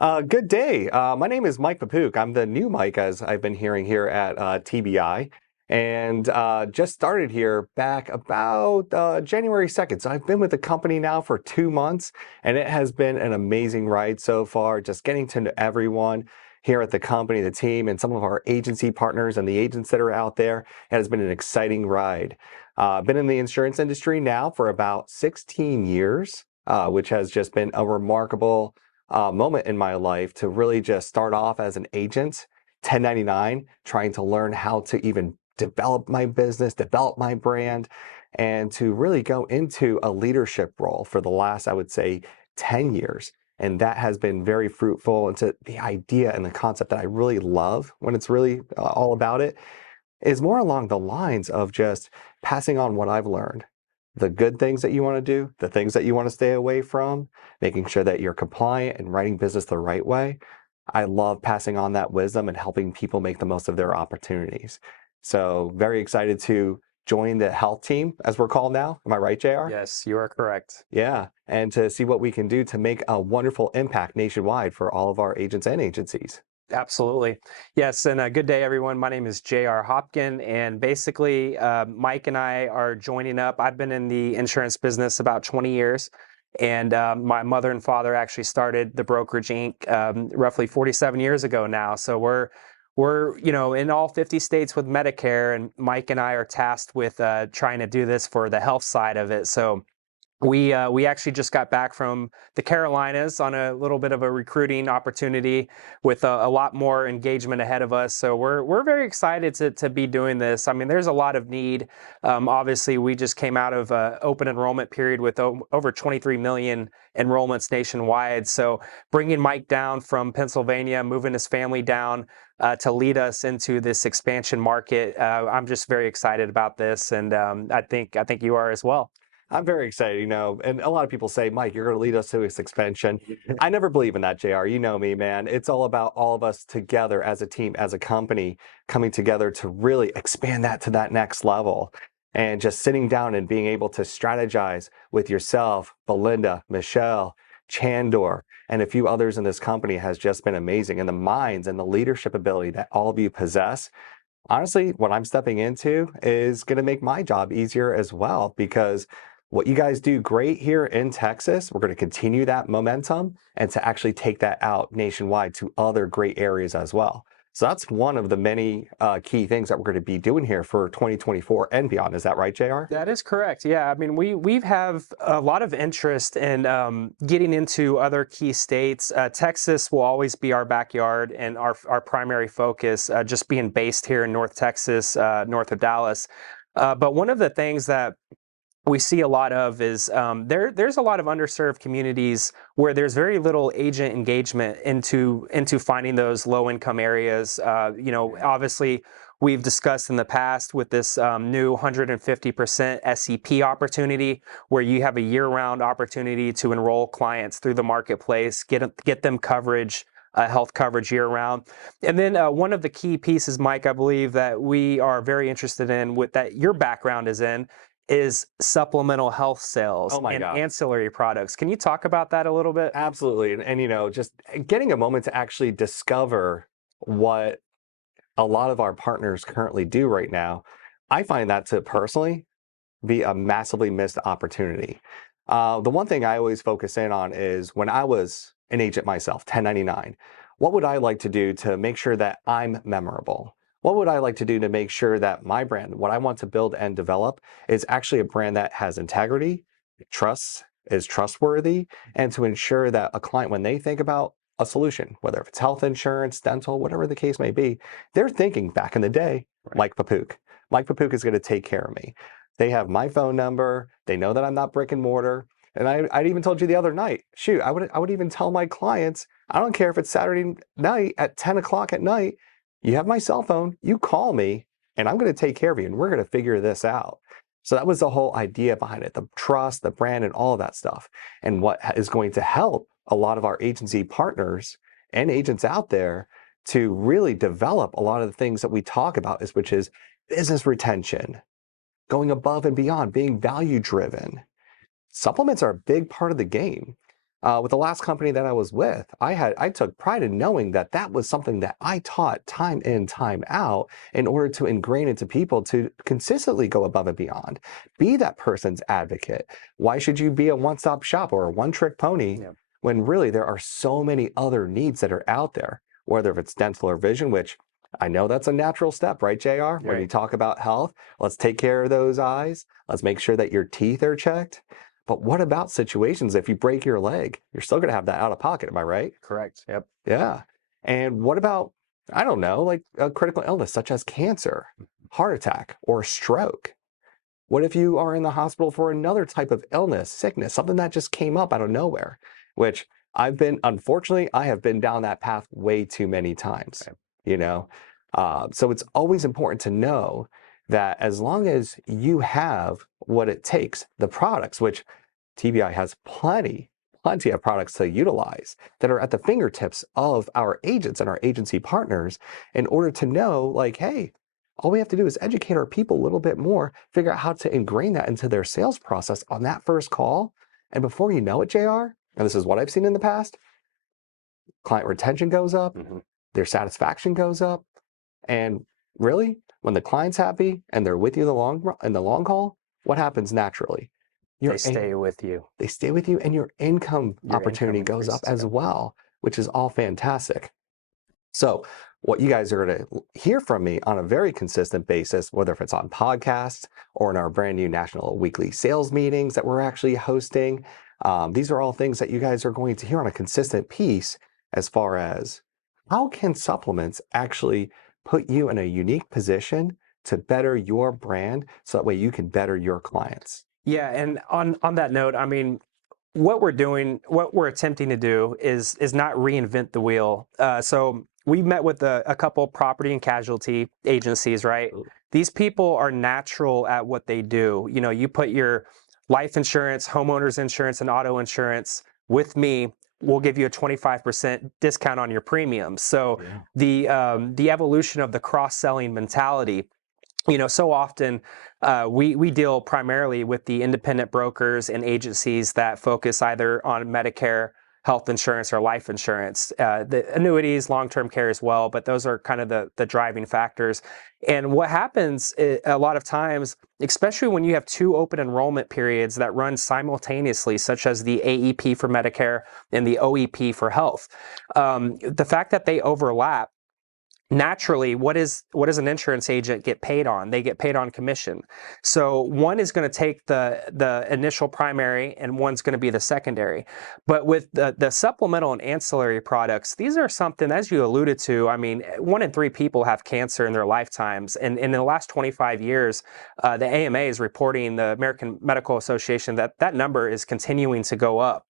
Good day. My name is Mike Papuc. I'm the new Mike, as I've been hearing here at TBI, and just started here back about January 2nd. So I've been with the company now for 2 months, and it has been an amazing ride so far. Just getting to know everyone here at the company, the team, and some of our agency partners and the agents that are out there. It has been an exciting ride. Been in the insurance industry now for about 16 years, which has just been a remarkable moment in my life to really just start off as an agent, 1099, trying to learn how to even develop my business, develop my brand, and to really go into a leadership role for the last, I would say, 10 years. And that has been very fruitful into the idea and the concept that I really love when it's really all about it is more along the lines of just passing on what I've learned. The good things that you want to do, the things that you want to stay away from, making sure that you're compliant and writing business the right way. I love passing on that wisdom and helping people make the most of their opportunities. So, very excited to join the health team, as we're called now. Am I right, JR? Yes, you are correct. Yeah. And to see what we can do to make a wonderful impact nationwide for all of our agents and agencies. Absolutely. Yes, and good day, everyone. My name is J.R. Hopkin, and basically, Mike and I are joining up. I've been in the insurance business about 20 years, and my mother and father actually started the Brokerage Inc. Roughly 47 years ago now. So we're in all 50 states with Medicare, and Mike and I are tasked with trying to do this for the health side of it. So we actually just got back from the Carolinas on a little bit of a recruiting opportunity with a lot more engagement ahead of us. So we're very excited to be doing this. I mean, there's a lot of need. Obviously, we just came out of an open enrollment period with over 23 million enrollments nationwide. So bringing Mike down from Pennsylvania, moving his family down to lead us into this expansion market, I'm just very excited about this, and I think you are as well. I'm very excited, and a lot of people say, Mike, you're going to lead us to this expansion. I never believe in that, JR. You know me, man. It's all about all of us together as a team, as a company, coming together to really expand that to that next level. And just sitting down and being able to strategize with yourself, Belinda, Michelle, Chandor, and a few others in this company has just been amazing. And the minds and the leadership ability that all of you possess, honestly, what I'm stepping into is going to make my job easier as well because what you guys do great here in Texas, we're going to continue that momentum and to actually take that out nationwide to other great areas as well. So that's one of the many key things that we're going to be doing here for 2024 and beyond. Is that right, JR? That is correct. Yeah, I mean, we have a lot of interest in getting into other key states. Texas will always be our backyard and our primary focus, just being based here in North Texas, north of Dallas. But one of the things that we see a lot of is there's a lot of underserved communities where there's very little agent engagement into finding those low income areas. Obviously we've discussed in the past with this new 150% SEP opportunity where you have a year-round opportunity to enroll clients through the marketplace, get them coverage. Health coverage year round. And then one of the key pieces, Mike, I believe that we are very interested in with that your background is supplemental health sales Oh my and God. ancillary products. Can you talk about that a little bit? Absolutely. And just getting a moment to actually discover what a lot of our partners currently do right now, I find that to personally be a massively missed opportunity. The one thing I always focus in on is when I was an agent myself, 1099, what would I like to do to make sure that I'm memorable? What would I like to do to make sure that my brand, what I want to build and develop, is actually a brand that has integrity, trusts, is trustworthy, and to ensure that a client, when they think about a solution, whether it's health insurance, dental, whatever the case may be, they're thinking back in the day, Right. Mike Papuc. Mike Papuc is going to take care of me. They have my phone number. They know that I'm not brick and mortar. And I'd even told you the other night, shoot, I would even tell my clients, I don't care if it's Saturday night at 10 o'clock at night, you have my cell phone, you call me, and I'm going to take care of you, and we're going to figure this out. So that was the whole idea behind it, the trust, the brand, and all of that stuff. And what is going to help a lot of our agency partners and agents out there to really develop a lot of the things that we talk about which is business retention, going above and beyond, being value driven. Supplements are a big part of the game. With the last company that I was with, I took pride in knowing that that was something that I taught time in, time out in order to ingrain into people to consistently go above and beyond. Be that person's advocate. Why should you be a one-stop shop or a one-trick pony Yeah. when really there are so many other needs that are out there, whether if it's dental or vision, which I know that's a natural step, right, JR? When you Right. talk about health, let's take care of those eyes. Let's make sure that your teeth are checked. But what about situations if you break your leg? You're still going to have that out of pocket, am I right? Correct. Yep. Yeah. And what about, I don't know, like a critical illness such as cancer, heart attack, or stroke? What if you are in the hospital for another type of illness, sickness, something that just came up out of nowhere? Which unfortunately, I have been down that path way too many times, Right. you know? So it's always important to know that as long as you have what it takes, the products, which TBI has plenty of products to utilize that are at the fingertips of our agents and our agency partners in order to know, like, hey, all we have to do is educate our people a little bit more, figure out how to ingrain that into their sales process on that first call. And before you know it, JR, and this is what I've seen in the past, client retention goes up, Hmm. their satisfaction goes up. And really, when the client's happy and they're with you in the long haul, what happens naturally? They Your stay with you. they stay with you and your income Your income opportunity goes up increases. as Yep. well, which is all fantastic. So, what you guys are going to hear from me on a very consistent basis, whether if it's on podcasts or in our brand new national weekly sales meetings that we're actually hosting, these are all things that you guys are going to hear on a consistent piece as far as how can supplements actually put you in a unique position to better your brand so that way you can better your clients. Yeah, and on that note, I mean, what we're attempting to do is not reinvent the wheel. So we met with a couple property and casualty agencies, right? These people are natural at what they do. You know, you put your life insurance, homeowners insurance, and auto insurance with me. We'll give you a 25% discount on your premiums. So Yeah. the evolution of the cross-selling mentality, so often we deal primarily with the independent brokers and agencies that focus either on Medicare, health insurance, or life insurance, the annuities, long-term care as well, but those are kind of the driving factors. And what happens a lot of times, especially when you have two open enrollment periods that run simultaneously, such as the AEP for Medicare and the OEP for health, the fact that they overlap, naturally, what does an insurance agent get paid on? They get paid on commission. So one is going to take the initial primary and one's going to be the secondary. But with the supplemental and ancillary products, these are something, as you alluded to, I mean, 1 in 3 people have cancer in their lifetimes. And in the last 25 years, the AMA is reporting, the American Medical Association, that number is continuing to go up.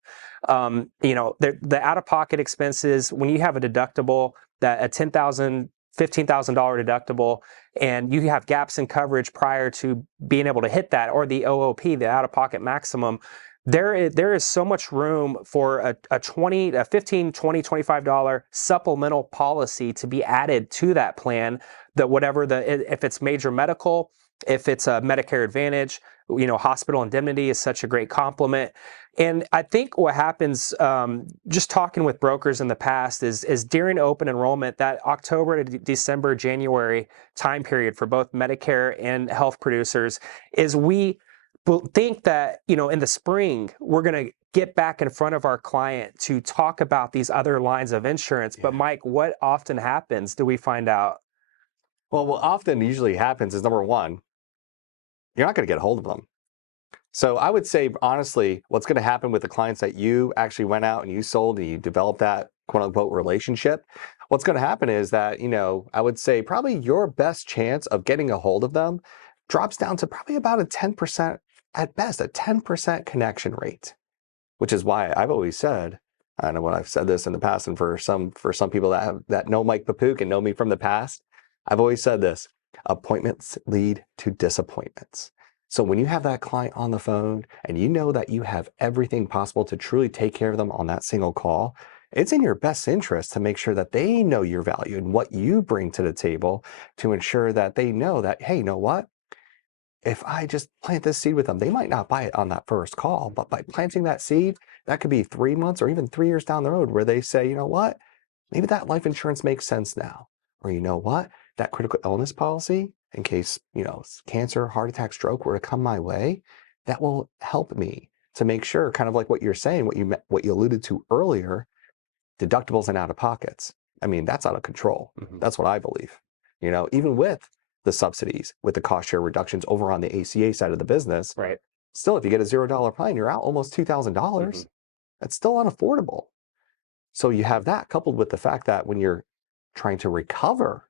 The out-of-pocket expenses, when you have a deductible, that a $10,000, $15,000 deductible, and you have gaps in coverage prior to being able to hit that, or the OOP, the out-of-pocket maximum, there is so much room for a 20, a 15, 20, $25 supplemental policy to be added to that plan, that if it's major medical, if it's a Medicare Advantage, hospital indemnity is such a great complement. And I think what happens, just talking with brokers in the past, is during open enrollment, that October to December, January time period for both Medicare and health producers, is we think that, in the spring, we're going to get back in front of our client to talk about these other lines of insurance. But Yeah. Mike, what often happens, do we find out? Well, what often usually happens is number one, you're not going to get a hold of them. So I would say, honestly, what's going to happen with the clients that you actually went out and you sold and you developed that quote unquote relationship, what's going to happen is that, I would say probably your best chance of getting a hold of them drops down to probably about a 10% at best, a 10% connection rate, which is why I've always said, I know when I've said this in the past, and for some people that know Mike Papuc and know me from the past, I've always said this: appointments lead to disappointments. So when you have that client on the phone and you know that you have everything possible to truly take care of them on that single call, it's in your best interest to make sure that they know your value and what you bring to the table to ensure that they know that, hey, you know what? if I just plant this seed with them, they might not buy it on that first call, but by planting that seed, that could be 3 months or even 3 years down the road where they say, you know what, maybe that life insurance makes sense now. Or you know what, that critical illness policy, in case, cancer, heart attack, stroke were to come my way, that will help me to make sure, kind of like what you're saying, what you alluded to earlier, deductibles and out of pockets. I mean, that's out of control. That's what I believe. Even with the subsidies, with the cost share reductions over on the ACA side of the business, Right. still, if you get a $0 plan, you're out almost $2,000. That's still unaffordable. So you have that coupled with the fact that when you're trying to recover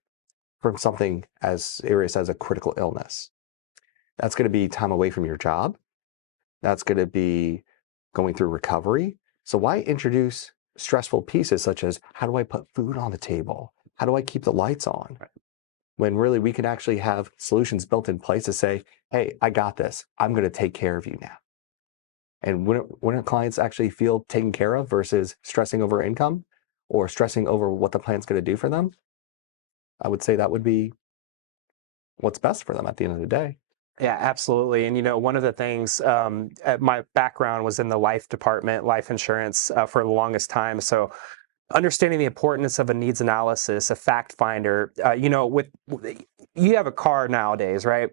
from something as serious as a critical illness, that's going to be time away from your job. That's going to be going through recovery. So why introduce stressful pieces such as, how do I put food on the table? How do I keep the lights on? Right. When really we can actually have solutions built in place to say, hey, I got this. I'm going to take care of you now. And when clients actually feel taken care of versus stressing over income or stressing over what the plan's going to do for them, I would say that would be what's best for them at the end of the day. Yeah, absolutely. And one of the things, my background was in the life department, life insurance for the longest time. So understanding the importance of a needs analysis, a fact finder, with you have a car nowadays, right?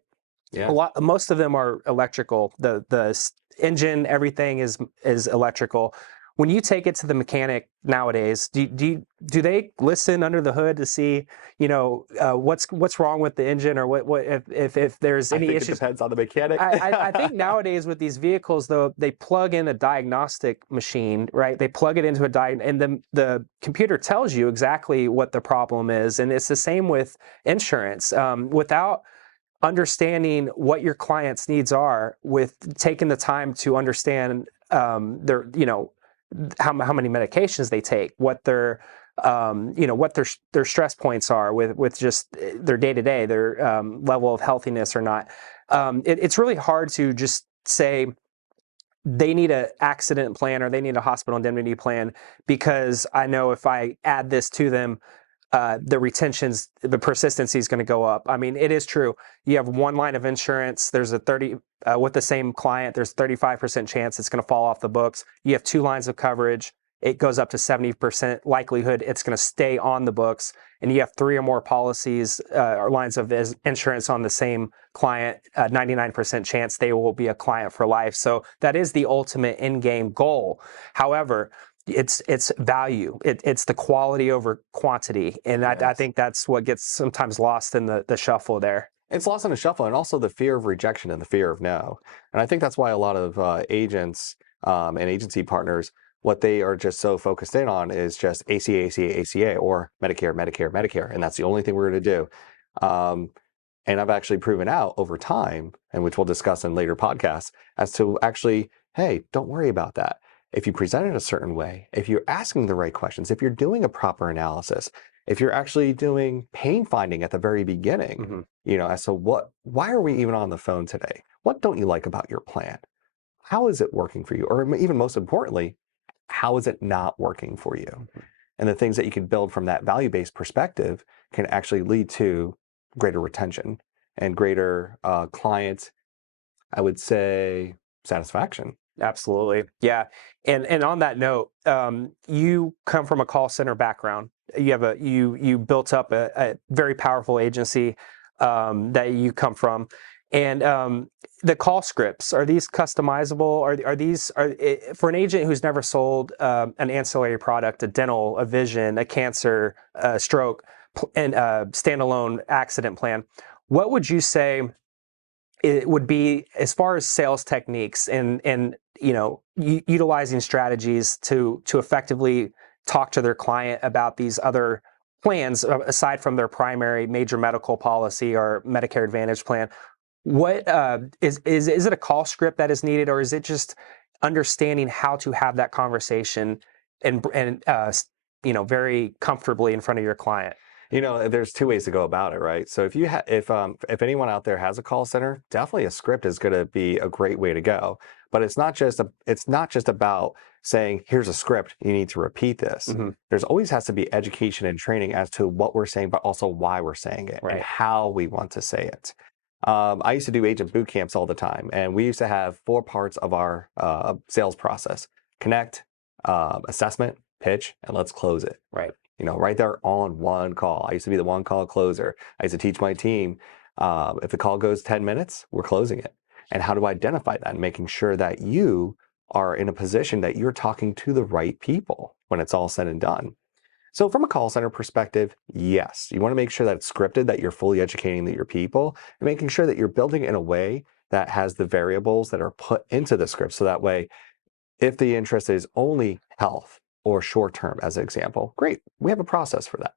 Yeah. Most of them are electrical. The engine, everything is electrical. When you take it to the mechanic nowadays, do they listen under the hood to see, what's wrong with the engine, or what if there's any issues? It depends on the mechanic. I think nowadays with these vehicles, though, they plug in a diagnostic machine, right? They plug it into and the computer tells you exactly what the problem is, and it's the same with insurance. Without understanding what your client's needs are, with taking the time to understand their, how many medications they take, what their what their stress points are with just their day to day, their level of healthiness or not. It's really hard to just say they need an accident plan or they need a hospital indemnity plan, because I know if I add this to them, the persistency is going to go up. I mean, it is true. You have one line of insurance, there's with the same client, there's 35% chance it's going to fall off the books. You have two lines of coverage, it goes up to 70% likelihood it's going to stay on the books. And you have three or more policies or lines of insurance on the same client, 99% chance they will be a client for life. So that is the ultimate end-game goal. However, it's value. It's the quality over quantity. And Yes. I think that's what gets sometimes lost in the shuffle there. It's lost in the shuffle, and also the fear of rejection and the fear of no. And I think that's why a lot of agents and agency partners, what they are just so focused in on is just ACA, ACA, ACA, or Medicare, Medicare, Medicare. And that's the only thing we're going to do. And I've actually proven out over time, and which we'll discuss in later podcasts, as to actually, hey, don't worry about that. If you present it a certain way, if you're asking the right questions, if you're doing a proper analysis, if you're actually doing pain finding at the very beginning, as to why are we even on the phone today? What don't you like about your plan? How is it working for you? Or even most importantly, how is it not working for you? And the things that you can build from that value-based perspective can actually lead to greater retention and greater client, I would say, satisfaction. Absolutely. Yeah. And on that note, you come from a call center background. You built up a very powerful agency that you come from. And the call scripts, are these customizable? Are these for an agent who's never sold an ancillary product, a dental, a vision, a cancer, a stroke, and a standalone accident plan? What would you say it would be as far as sales techniques and utilizing strategies to effectively talk to their client about these other plans aside from their primary major medical policy or Medicare Advantage plan? What is it a call script that is needed, or is it just understanding how to have that conversation and very comfortably in front of your client? There's two ways to go about it, right? So if anyone out there has a call center, definitely a script is going to be a great way to go. But it's not just about saying, here's a script, you need to repeat this. There's always has to be education and training as to what we're saying, but also why we're saying it, Right. and how we want to say it. I used to do agent boot camps all the time, and we used to have 4 parts of our sales process: connect, assessment, pitch, and let's close it. Right. Right there all in one call. I used to be the one call closer. I used to teach my team, if the call goes 10 minutes, we're closing it. And how to identify that and making sure that you are in a position that you're talking to the right people when it's all said and done. So from a call center perspective, yes, you want to make sure that it's scripted, that you're fully educating your people, and making sure that you're building it in a way that has the variables that are put into the script. So that way, if the interest is only health or short term, as an example, great, we have a process for that.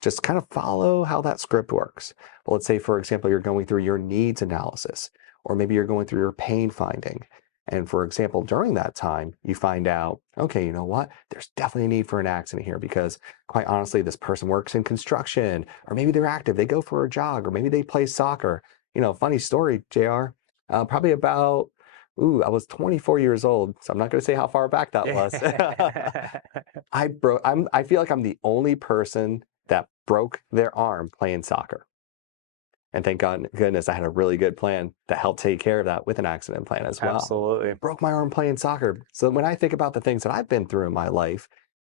Just kind of follow how that script works. But let's say, for example, you're going through your needs analysis, or maybe you're going through your pain finding. And for example, during that time, you find out, okay, you know what? There's definitely a need for an accident here because, quite honestly, this person works in construction, or maybe they're active, they go for a jog, or maybe they play soccer. Funny story, JR. Probably about, I was 24 years old, so I'm not going to say how far back that was. I feel like I'm the only person that broke their arm playing soccer. And thank goodness I had a really good plan that helped take care of that with an accident plan as well. Absolutely. Broke my arm playing soccer. So when I think about the things that I've been through in my life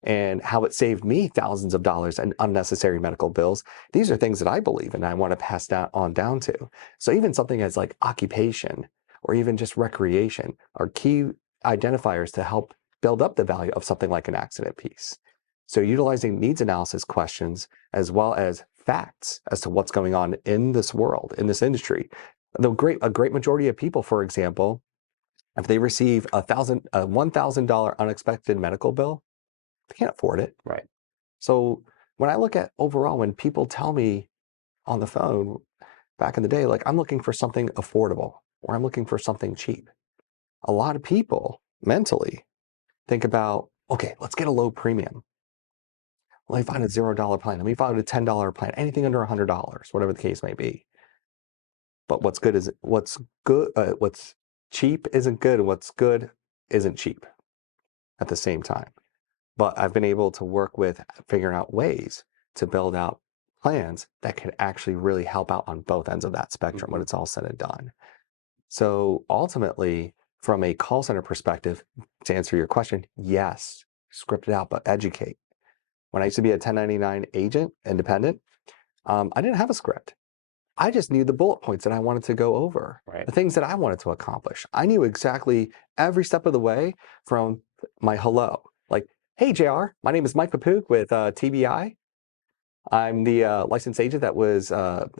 and how it saved me thousands of dollars in unnecessary medical bills, these are things that I believe in and I want to pass that on down to. So even something as like occupation or even just recreation are key identifiers to help build up the value of something like an accident piece. So utilizing needs analysis questions as well as facts as to what's going on in this world, in this industry. A great majority of people, for example, if they receive a $1,000 unexpected medical bill, they can't afford it. Right. So when I look at overall, when people tell me on the phone back in the day, like I'm looking for something affordable or I'm looking for something cheap, a lot of people mentally think about, okay, let's get a low premium. Let me find a $0 plan. Let me find a $10 plan, anything under $100, whatever the case may be. But what's cheap isn't good, and what's good isn't cheap at the same time. But I've been able to work with figuring out ways to build out plans that can actually really help out on both ends of that spectrum when it's all said and done. So ultimately, from a call center perspective, to answer your question, yes, script it out, but educate. When I used to be a 1099 agent, independent, I didn't have a script. I just knew the bullet points that I wanted to go over, Right. the things that I wanted to accomplish. I knew exactly every step of the way from my hello. Like, hey, JR, my name is Mike Papuc with TBI. I'm the licensed agent that was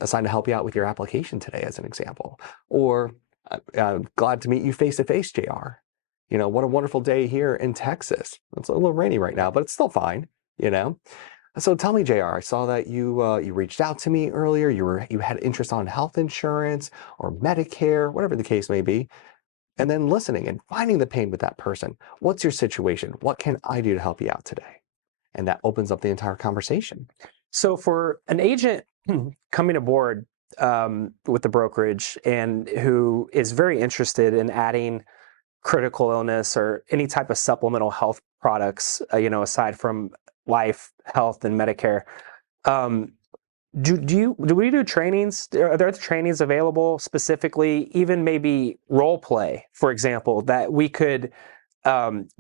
assigned to help you out with your application today, as an example. Or, I'm glad to meet you face to face, JR. What a wonderful day here in Texas. It's a little rainy right now, but it's still fine, you know? So tell me, JR, I saw that you reached out to me earlier. You had interest on health insurance or Medicare, whatever the case may be, and then listening and finding the pain with that person. What's your situation? What can I do to help you out today? And that opens up the entire conversation. So for an agent coming aboard with the brokerage and who is very interested in adding critical illness or any type of supplemental health products, aside from life, health, and Medicare, um, do we do trainings? Are there trainings available specifically, even maybe role play, for example, that we could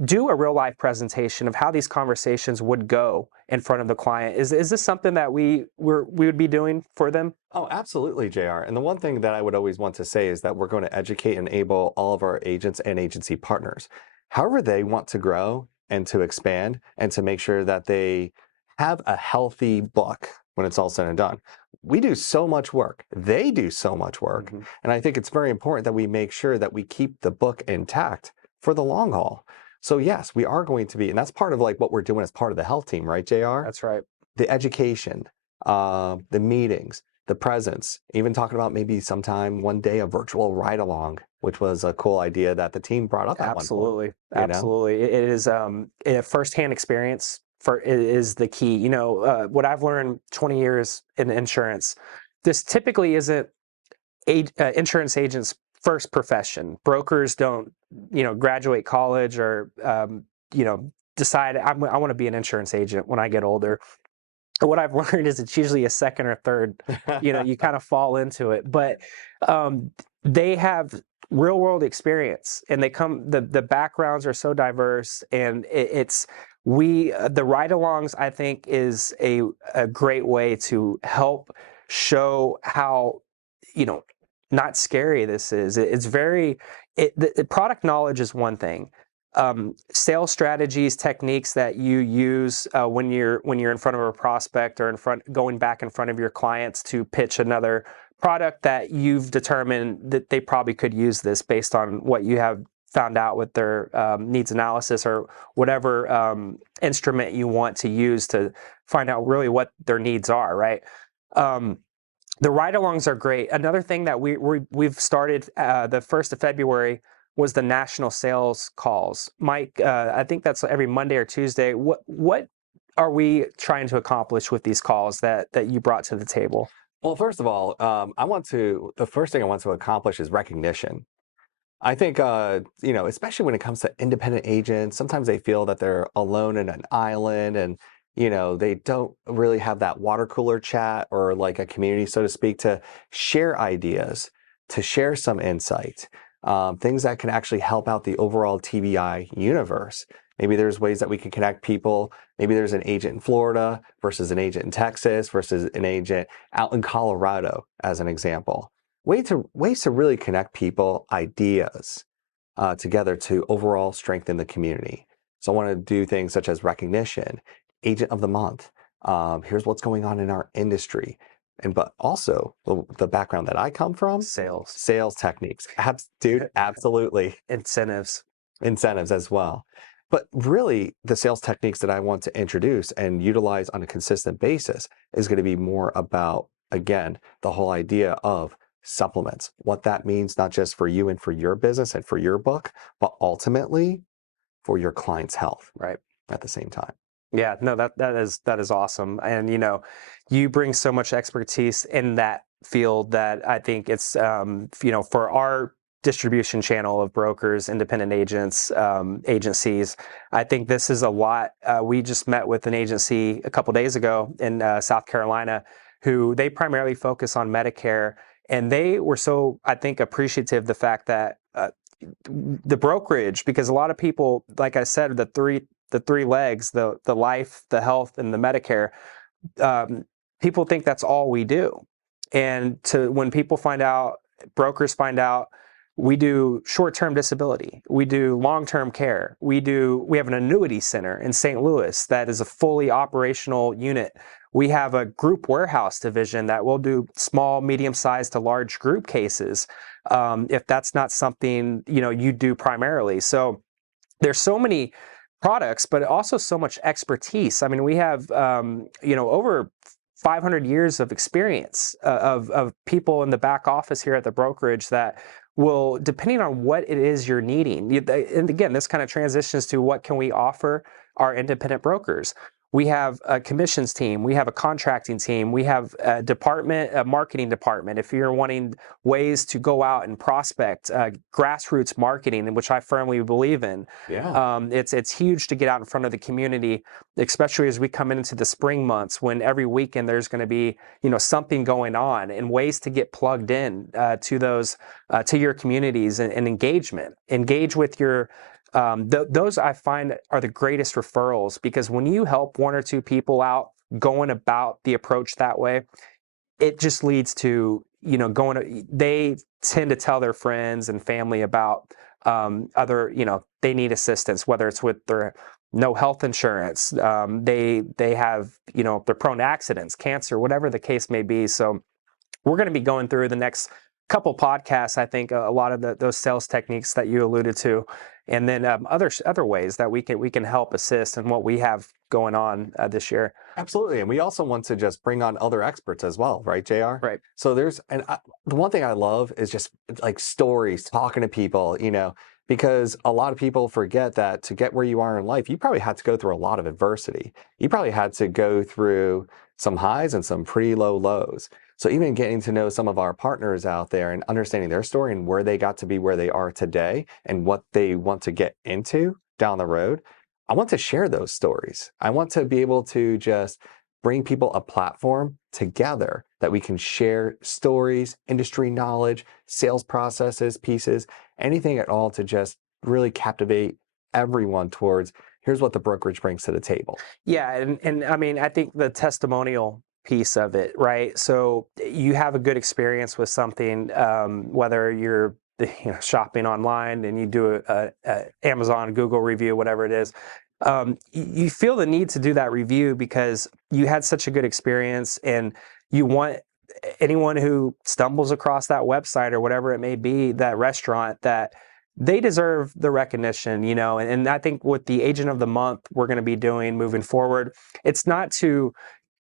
do a real life presentation of how these conversations would go in front of the client? Is this something that we would be doing for them? Oh, absolutely, JR. And the one thing that I would always want to say is that we're going to educate and enable all of our agents and agency partners, however they want to grow and to expand and to make sure that they have a healthy book when it's all said and done. We do so much work. They do so much work. Mhm. And I think it's very important that we make sure that we keep the book intact for the long haul. So yes, we are going to be, and that's part of like what we're doing as part of the health team, right, JR? That's right. The education, the meetings, the presence, even talking about maybe sometime one day a virtual ride along, which was a cool idea that the team brought up at one point. Absolutely. Absolutely. It is a firsthand experience is the key. What I've learned 20 years in insurance, this typically isn't insurance agents' first profession. Brokers don't, graduate college or, decide I want to be an insurance agent when I get older. what I've learned is it's usually a second or third, you kind of fall into it. But um, they have real world experience, and the backgrounds are so diverse, and it's the ride-alongs, I think, is a great way to help show how, you know, not scary this is. It's very, the product knowledge is one thing. Sales strategies, techniques that you use when you're in front of a prospect or going back in front of your clients to pitch another product that you've determined that they probably could use this based on what you have found out with their needs analysis or whatever instrument you want to use to find out really what their needs are, right? The ride-alongs are great. Another thing that we've started the 1st of February was the national sales calls. Mike, I think that's every Monday or Tuesday. What are we trying to accomplish with these calls that you brought to the table? Well, first of all, the first thing I want to accomplish is recognition. I think, especially when it comes to independent agents, sometimes they feel that they're alone in an island and, they don't really have that water cooler chat or like a community, so to speak, to share ideas, to share some insight, things that can actually help out the overall TBI universe. Maybe there's ways that we can connect people. Maybe there's an agent in Florida versus an agent in Texas versus an agent out in Colorado, as an example. Ways to really connect people, ideas together to overall strengthen the community. So I want to do things such as recognition, agent of the month. Here's what's going on in our industry. But also the background that I come from, sales techniques. Dude, absolutely. Incentives as well. But really, the sales techniques that I want to introduce and utilize on a consistent basis is going to be more about, again, the whole idea of supplements, what that means, not just for you and for your business and for your book, but ultimately for your client's health, right, at the same time. Yeah, no, that is awesome. And you bring so much expertise in that field that I think it's for our distribution channel of brokers, independent agents, agencies, I think this is a lot. We just met with an agency a couple days ago in South Carolina who they primarily focus on Medicare, and they were so, I think, appreciative the fact that the brokerage, because a lot of people, like I said, the three legs, the life, the health, and the Medicare, people think that's all we do. And when people find out, brokers find out, we do short-term disability, we do long-term care, we have an annuity center in St. Louis that is a fully operational unit. We have a group warehouse division that will do small, medium-sized to large group cases, if that's not something you do primarily. So there's so many products, but also so much expertise. I mean, we have over 500 years of experience of people in the back office here at the brokerage that will, depending on what it is you're needing, and again, this kind of transitions to what can we offer our independent brokers. We have a commissions team, we have a contracting team, we have a marketing department. If you're wanting ways to go out and prospect, grassroots marketing, which I firmly believe in. Yeah. It's huge to get out in front of the community, especially as we come into the spring months when every weekend there's going to be something going on, and ways to get plugged in to those to your communities and engage with your. Those I find are the greatest referrals, because when you help one or two people out going about the approach that way, it just leads to they tend to tell their friends and family about other they need assistance, whether it's with their no health insurance, they have they're prone to accidents, cancer, whatever the case may be. So we're going to be going through the next couple podcasts, I think, a lot of those sales techniques that you alluded to, and then other ways that we can help assist in what we have going on this year. Absolutely. And we also want to just bring on other experts as well, right, JR? Right. So the one thing I love is just like stories, talking to people, because a lot of people forget that to get where you are in life, you probably had to go through a lot of adversity. You probably had to go through some highs and some pretty low lows. So even getting to know some of our partners out there and understanding their story and where they got to be where they are today and what they want to get into down the road, I want to share those stories. I want to be able to just bring people a platform together that we can share stories, industry knowledge, sales processes, pieces, anything at all to just really captivate everyone towards here's what the brokerage brings to the table. Yeah, and I mean, I think the testimonial piece of it, right? So you have a good experience with something, whether you're shopping online and you do a Amazon, Google review, whatever it is. You feel the need to do that review because you had such a good experience, and you want anyone who stumbles across that website or whatever it may be, that restaurant, that they deserve the recognition, and I think with the Agent of the Month we're going to be doing moving forward, it's not to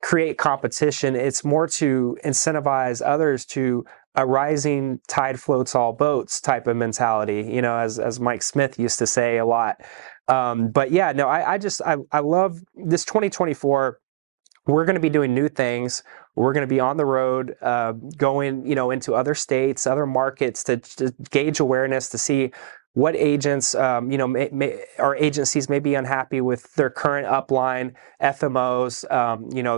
create competition, it's more to incentivize others to a rising tide floats all boats type of mentality, as Mike Smith used to say a lot. But yeah, no, I love this 2024. We're going to be doing new things. We're going to be on the road, going, into other states, other markets to gauge awareness, to see what agents, or agencies may be unhappy with their current upline FMOs,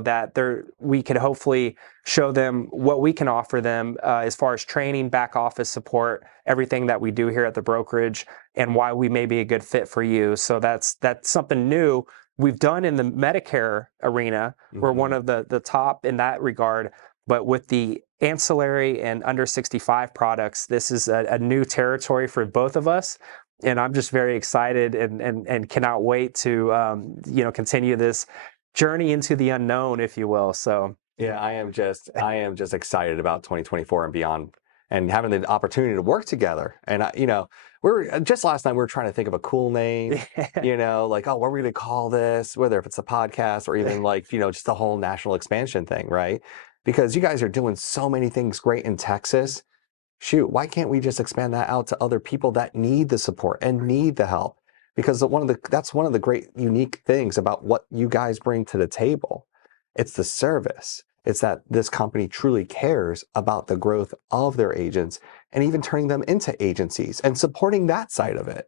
that we can hopefully show them what we can offer them as far as training, back office support, everything that we do here at the brokerage, and why we may be a good fit for you. So that's something new we've done in the Medicare arena. We're one of the top in that regard, but with the ancillary and under 65 products, this is a new territory for both of us. And I'm just very excited and cannot wait to, continue this journey into the unknown, if you will. So yeah, I am just excited about 2024 and beyond, and having the opportunity to work together. And we're just last night we were trying to think of a cool name, like, oh, what are we going to call this? Whether if it's a podcast or even like, just the whole national expansion thing, right? Because you guys are doing so many things great in Texas. Shoot, why can't we just expand that out to other people that need the support and need the help? Because that's one of the great unique things about what you guys bring to the table. It's the service. It's that this company truly cares about the growth of their agents and even turning them into agencies and supporting that side of it.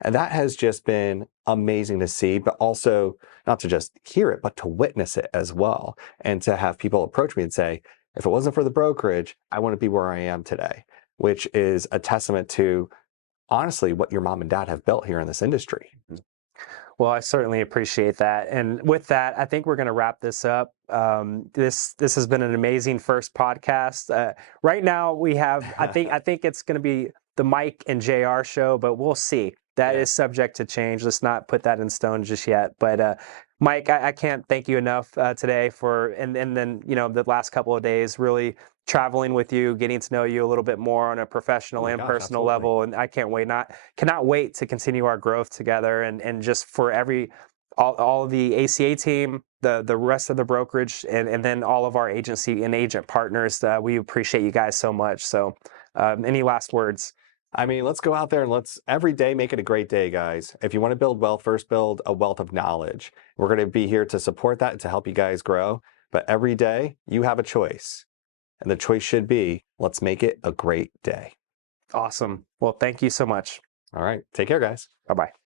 And that has just been amazing to see, but also not to just hear it, but to witness it as well. And to have people approach me and say, if it wasn't for the brokerage, I wouldn't be where I am today, which is a testament to, honestly, what your mom and dad have built here in this industry. Well, I certainly appreciate that. And with that, I think we're going to wrap this up. This has been an amazing first podcast. Right now, we have, I think it's going to be the Mike and JR show, but we'll see. That is subject to change. Let's not put that in stone just yet. But Mike, I can't thank you enough today and then the last couple of days, really traveling with you, getting to know you a little bit more on a professional and personal level. And I cannot wait to continue our growth together, and just for all of the ACA team, the rest of the brokerage, and then all of our agency and agent partners. We appreciate you guys so much. So any last words? I mean, let's go out there and let's every day make it a great day, guys. If you want to build wealth, first build a wealth of knowledge. We're going to be here to support that and to help you guys grow. But every day you have a choice. And the choice should be, let's make it a great day. Awesome. Well, thank you so much. All right. Take care, guys. Bye-bye.